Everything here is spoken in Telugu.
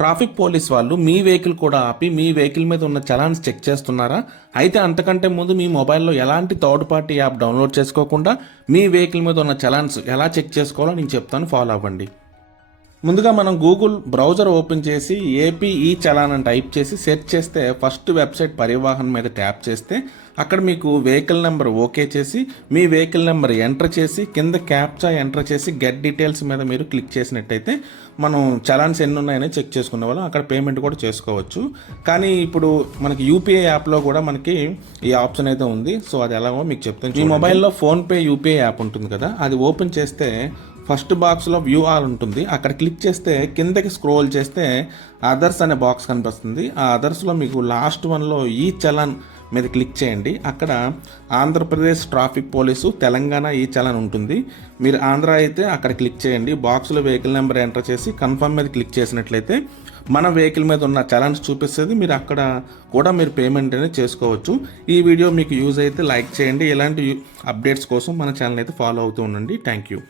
ట్రాఫిక్ పోలీస్ వాళ్ళు మీ వెహికల్ కూడా ఆపి మీ వెహికల్ మీద ఉన్న చలాన్స్ చెక్ చేస్తున్నారా? అయితే అంతకంటే ముందు మీ మొబైల్లో ఎలాంటి థర్డ్ పార్టీ యాప్ డౌన్లోడ్ చేసుకోకుండా మీ వెహికల్ మీద ఉన్న చలాన్స్ ఎలా చెక్ చేసుకోవాలో నేను చెప్తాను, ఫాలో అవ్వండి. ముందుగా మనం గూగుల్ బ్రౌజర్ ఓపెన్ చేసి ఏపీ ఈ చలాన్ అని టైప్ చేసి సెర్చ్ చేస్తే ఫస్ట్ వెబ్సైట్ పరివాహన్ మీద ట్యాప్ చేస్తే అక్కడ మీకు వెహికల్ నెంబర్ ఓకే చేసి మీ వెహికల్ నెంబర్ ఎంటర్ చేసి కింద క్యాప్చా ఎంటర్ చేసి గెట్ డీటెయిల్స్ మీద మీరు క్లిక్ చేసినట్టయితే మనం చలాన్స్ ఎన్ని ఉన్నాయని చెక్ చేసుకునే వాళ్ళం, అక్కడ పేమెంట్ కూడా చేసుకోవచ్చు. కానీ ఇప్పుడు మనకి యూపీఐ యాప్లో కూడా మనకి ఈ ఆప్షన్ అయితే ఉంది. సో అది ఎలాగో మీకు చెప్తాను. మీ మొబైల్లో ఫోన్పే యూపీఐ యాప్ ఉంటుంది కదా, అది ఓపెన్ చేస్తే ఫస్ట్ బాక్స్లో వ్యూ ఆల్ ఉంటుంది. అక్కడ క్లిక్ చేస్తే కిందకి స్క్రోల్ చేస్తే అదర్స్ అనే బాక్స్ కనిపిస్తుంది. ఆ అదర్స్లో మీకు లాస్ట్ వన్లో ఈ చలాన్ మీద క్లిక్ చేయండి. అక్కడ ఆంధ్రప్రదేశ్ ట్రాఫిక్ పోలీసు, తెలంగాణ ఈ చలాన్ ఉంటుంది. మీరు ఆంధ్ర అయితే అక్కడ క్లిక్ చేయండి. బాక్స్లో వెహికల్ నెంబర్ ఎంటర్ చేసి కన్ఫర్మ్ మీద క్లిక్ చేసినట్లయితే మన వెహికల్ మీద ఉన్న చలాన్స్ చూపిస్తుంది. మీరు అక్కడ కూడా మీరు పేమెంట్ అనేది చేసుకోవచ్చు. ఈ వీడియో మీకు యూజ్ అయితే లైక్ చేయండి. ఇలాంటి అప్డేట్స్ కోసం మన ఛానల్ అయితే ఫాలో అవుతూ ఉండండి. Thank you.